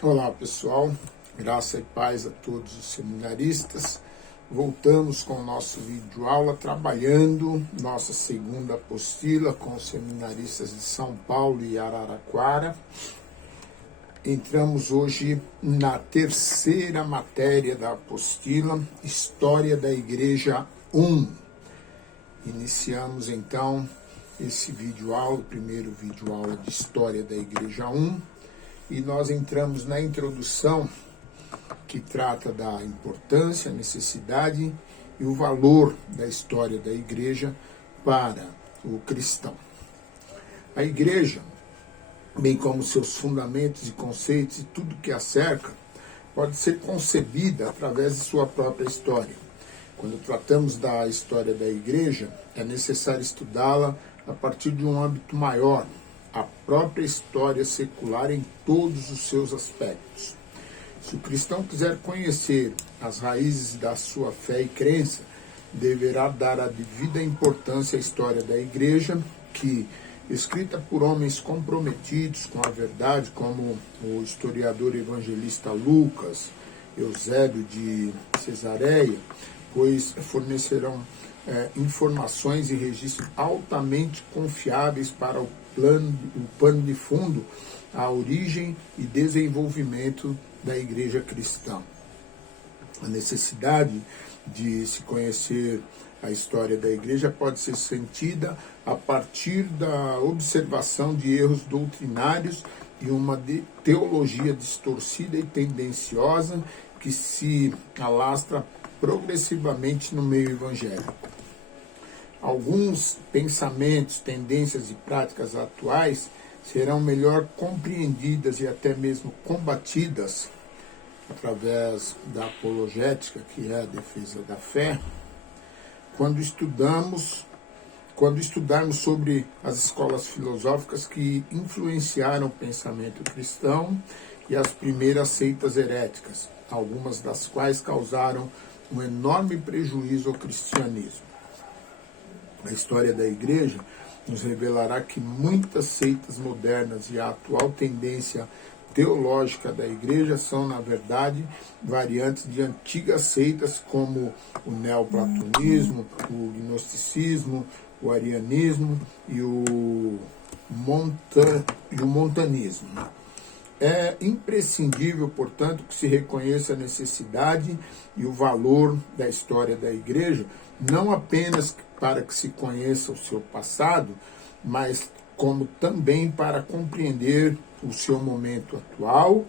Olá pessoal, graça e paz a todos os seminaristas. Voltamos com o nosso vídeo aula trabalhando nossa segunda apostila com os seminaristas de São Paulo e Araraquara. Entramos hoje na terceira matéria da apostila, História da Igreja 1. Iniciamos então esse vídeo aula, o primeiro vídeo aula de História da Igreja 1. E nós entramos na introdução, que trata da importância, necessidade e o valor da história da igreja para o cristão. A igreja, bem como seus fundamentos e conceitos e tudo que a cerca, pode ser concebida através de sua própria história. Quando tratamos da história da igreja, é necessário estudá-la a partir de um âmbito maior, a própria história secular em todos os seus aspectos. Se o cristão quiser conhecer as raízes da sua fé e crença, deverá dar a devida importância à história da igreja, que, escrita por homens comprometidos com a verdade, como o historiador evangelista Lucas, Eusébio de Cesareia, pois fornecerão informações e registros altamente confiáveis para o pano de fundo, a origem e desenvolvimento da igreja cristã. A necessidade de se conhecer a história da igreja pode ser sentida a partir da observação de erros doutrinários e uma teologia distorcida e tendenciosa que se alastra progressivamente no meio evangélico. Alguns pensamentos, tendências e práticas atuais serão melhor compreendidas e até mesmo combatidas através da apologética, que é a defesa da fé, quando estudarmos sobre as escolas filosóficas que influenciaram o pensamento cristão e as primeiras seitas heréticas, algumas das quais causaram um enorme prejuízo ao cristianismo. A história da igreja nos revelará que muitas seitas modernas e a atual tendência teológica da igreja são, na verdade, variantes de antigas seitas como o neoplatonismo, o gnosticismo, o arianismo e o montanismo. É imprescindível, portanto, que se reconheça a necessidade e o valor da história da igreja, não apenas para que se conheça o seu passado, mas como também para compreender o seu momento atual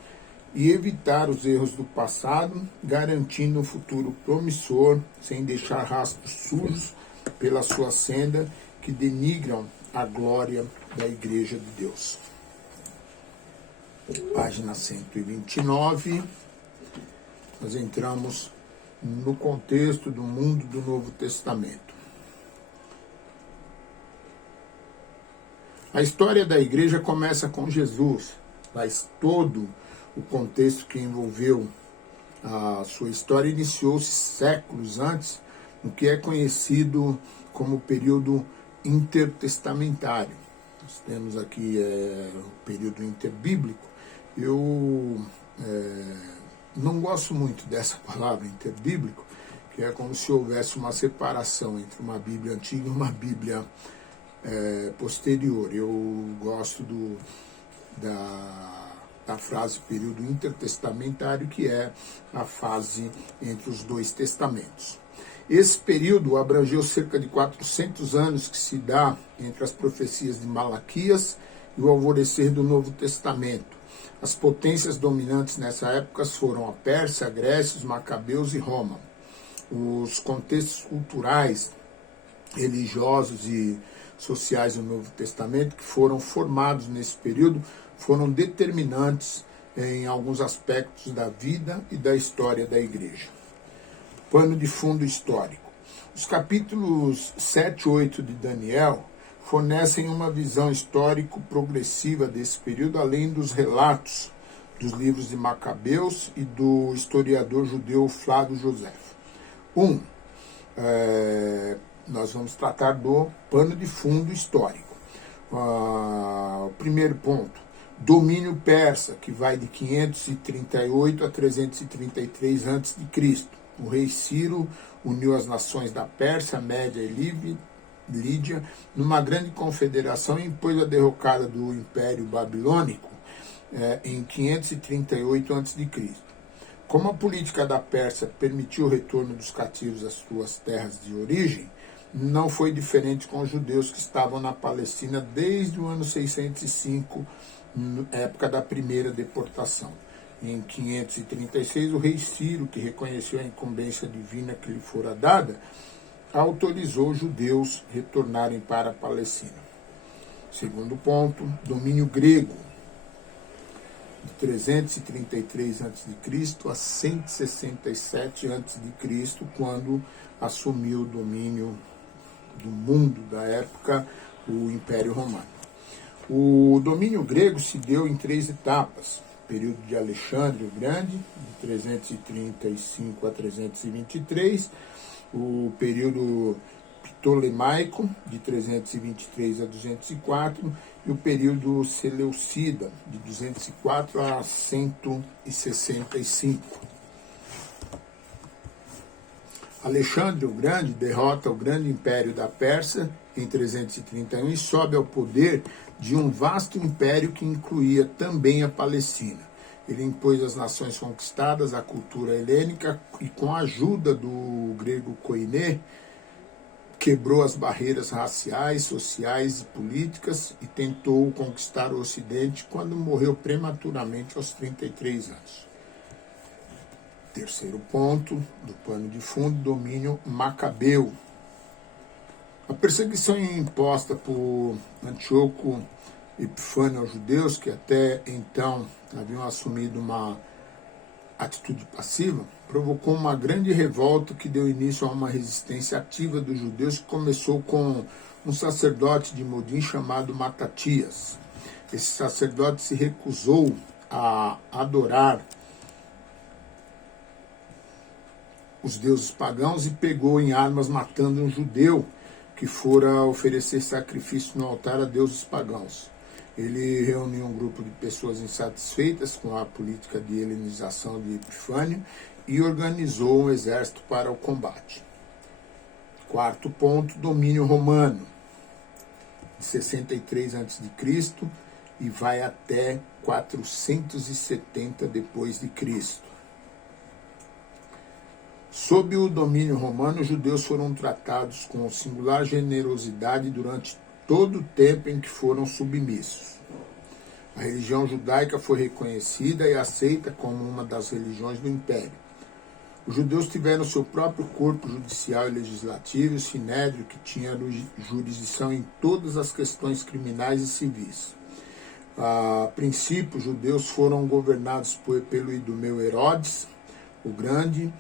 e evitar os erros do passado, garantindo um futuro promissor, sem deixar rastros sujos pela sua senda que denigram a glória da Igreja de Deus. Página 129, nós entramos no contexto do mundo do Novo Testamento. A história da igreja começa com Jesus, mas todo o contexto que envolveu a sua história iniciou-se séculos antes, no que é conhecido como o período intertestamentário. Nós temos aqui o período interbíblico. Eu não gosto muito dessa palavra interbíblico, que é como se houvesse uma separação entre uma Bíblia antiga e uma Bíblia posterior. Eu gosto da frase período intertestamentário, que é a fase entre os dois testamentos. Esse período abrangeu cerca de 400 anos, que se dá entre as profecias de Malaquias e o alvorecer do Novo Testamento. As potências dominantes nessa época foram a Pérsia, a Grécia, os Macabeus e Roma. Os contextos culturais, religiosos e sociais do Novo Testamento que foram formados nesse período foram determinantes em alguns aspectos da vida e da história da igreja. Pano de fundo histórico. Os capítulos 7 e 8 de Daniel fornecem uma visão histórico-progressiva desse período, além dos relatos dos livros de Macabeus e do historiador judeu Flávio Josefo. Nós vamos tratar do pano de fundo histórico. O primeiro ponto, Domínio persa, que vai de 538 a 333 a.C. O rei Ciro uniu as nações da Pérsia, Média e Lídia numa grande confederação e impôs a derrocada do Império Babilônico em 538 a.C. Como a política da Pérsia permitiu o retorno dos cativos às suas terras de origem, não foi diferente com os judeus que estavam na Palestina desde o ano 605, época da primeira deportação. Em 536, o rei Ciro, que reconheceu a incumbência divina que lhe fora dada, autorizou os judeus retornarem para a Palestina. Segundo ponto, domínio grego, de 333 a.C. a 167 a.C., quando assumiu o domínio do mundo da época o Império Romano. O domínio grego se deu em 3 etapas: período de Alexandre o Grande, de 335 a 323, o período Ptolemaico, de 323 a 204, e o período Seleucida, de 204 a 165. Alexandre o Grande derrota o grande império da Pérsia em 331 e sobe ao poder de um vasto império que incluía também a Palestina. Ele impôs às nações conquistadas a cultura helênica e, com a ajuda do grego Koiné, quebrou as barreiras raciais, sociais e políticas e tentou conquistar o Ocidente quando morreu prematuramente aos 33 anos. Terceiro ponto do pano de fundo, domínio macabeu. A perseguição imposta por Antíoco Epifânio aos judeus, que até então haviam assumido uma atitude passiva, provocou uma grande revolta que deu início a uma resistência ativa dos judeus, que começou com um sacerdote de Modin chamado Matatias. Esse sacerdote se recusou a adorar os deuses pagãos e pegou em armas matando um judeu que fora oferecer sacrifício no altar a deuses pagãos. Ele reuniu um grupo de pessoas insatisfeitas com a política de helenização de Epifânio e organizou um exército para o combate. Quarto ponto, domínio romano, de 63 a.C. e vai até 470 d.C. Sob o domínio romano, os judeus foram tratados com singular generosidade durante todo o tempo em que foram submissos. A religião judaica foi reconhecida e aceita como uma das religiões do Império. Os judeus tiveram seu próprio corpo judicial e legislativo, o Sinédrio, que tinha jurisdição em todas as questões criminais e civis. A princípio, os judeus foram governados pelo idumeu Herodes, o Grande,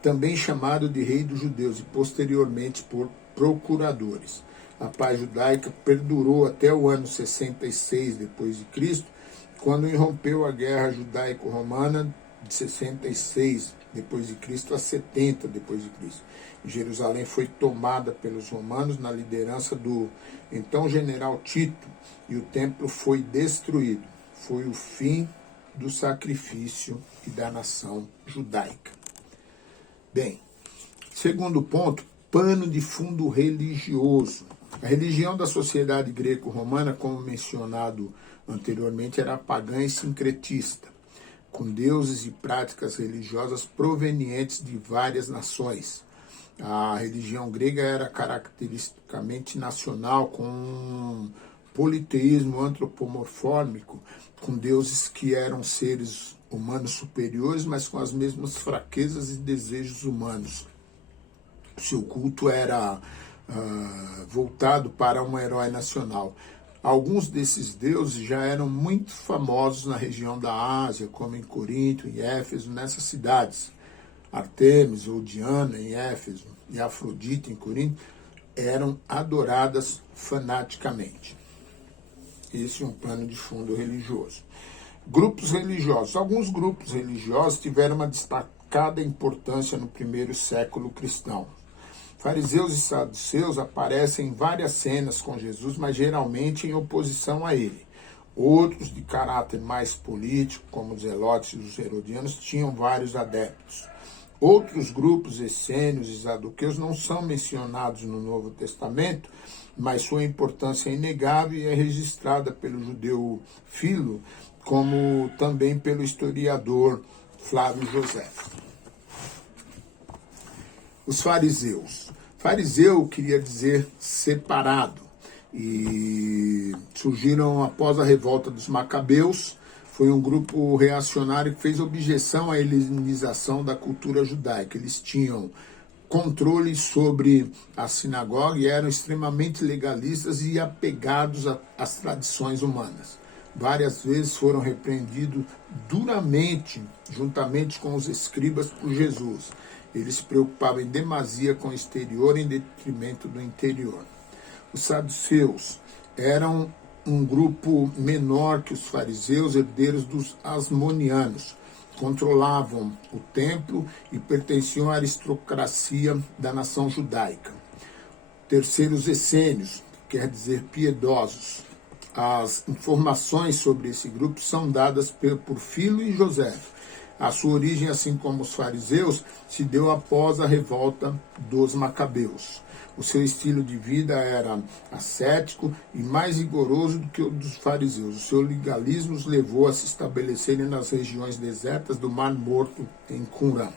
também chamado de Rei dos Judeus, e posteriormente por procuradores. A paz judaica perdurou até o ano 66 d.C., quando irrompeu a Guerra Judaico-Romana de 66 d.C. a 70 d.C. Jerusalém foi tomada pelos romanos na liderança do então general Tito, e o templo foi destruído. Foi o fim do sacrifício e da nação judaica. Bem, segundo ponto, pano de fundo religioso. A religião da sociedade greco-romana, como mencionado anteriormente, era pagã e sincretista, com deuses e práticas religiosas provenientes de várias nações. A religião grega era caracteristicamente nacional, com um politeísmo antropomorfômico, com deuses que eram seres humanos superiores, mas com as mesmas fraquezas e desejos humanos. Seu culto era voltado para um herói nacional. Alguns desses deuses já eram muito famosos na região da Ásia, como em Corinto, em Éfeso, nessas cidades. Artemis ou Diana em Éfeso e Afrodite em Corinto eram adoradas fanaticamente. Esse é um pano de fundo religioso. Grupos religiosos. Alguns grupos religiosos tiveram uma destacada importância no primeiro século cristão. Fariseus e saduceus aparecem em várias cenas com Jesus, mas geralmente em oposição a ele. Outros de caráter mais político, como os zelotes e os herodianos, tinham vários adeptos. Outros grupos, essênios e saduqueus, não são mencionados no Novo Testamento, mas sua importância é inegável e é registrada pelo judeu Filo, como também pelo historiador Flávio José. Os fariseus. Fariseu queria dizer separado, e surgiram após a revolta dos Macabeus. Foi um grupo reacionário que fez objeção à helenização da cultura judaica. Eles tinham controle sobre a sinagoga e eram extremamente legalistas e apegados às tradições humanas. Várias vezes foram repreendidos duramente, juntamente com os escribas, por Jesus. Eles se preocupavam em demasia com o exterior em detrimento do interior. Os saduceus eram um grupo menor que os fariseus, herdeiros dos asmonianos. Controlavam o templo e pertenciam à aristocracia da nação judaica. Terceiro, os essênios, quer dizer piedosos. As informações sobre esse grupo são dadas por Filo e José. A sua origem, assim como os fariseus, se deu após a revolta dos Macabeus. O seu estilo de vida era ascético e mais rigoroso do que o dos fariseus. O seu legalismo os levou a se estabelecerem nas regiões desertas do Mar Morto, em Qumran.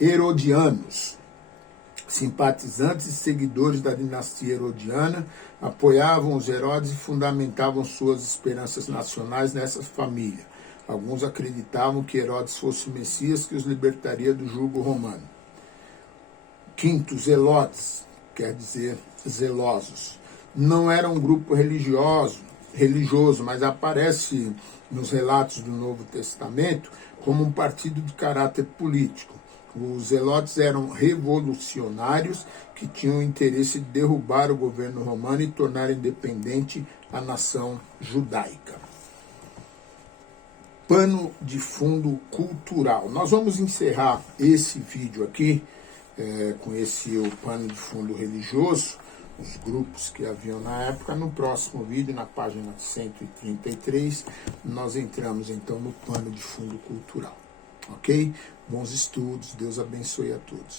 Herodianos. Simpatizantes e seguidores da dinastia herodiana, apoiavam os Herodes e fundamentavam suas esperanças nacionais nessa família. Alguns acreditavam que Herodes fosse o Messias que os libertaria do jugo romano. Quinto, zelotes, quer dizer zelosos. Não era um grupo religioso, mas aparece nos relatos do Novo Testamento como um partido de caráter político. Os zelotes eram revolucionários que tinham o interesse de derrubar o governo romano e tornar independente a nação judaica. Pano de fundo cultural. Nós vamos encerrar esse vídeo aqui com o pano de fundo religioso, os grupos que haviam na época. No próximo vídeo, na página 133, nós entramos então no pano de fundo cultural. Ok? Bons estudos, Deus abençoe a todos.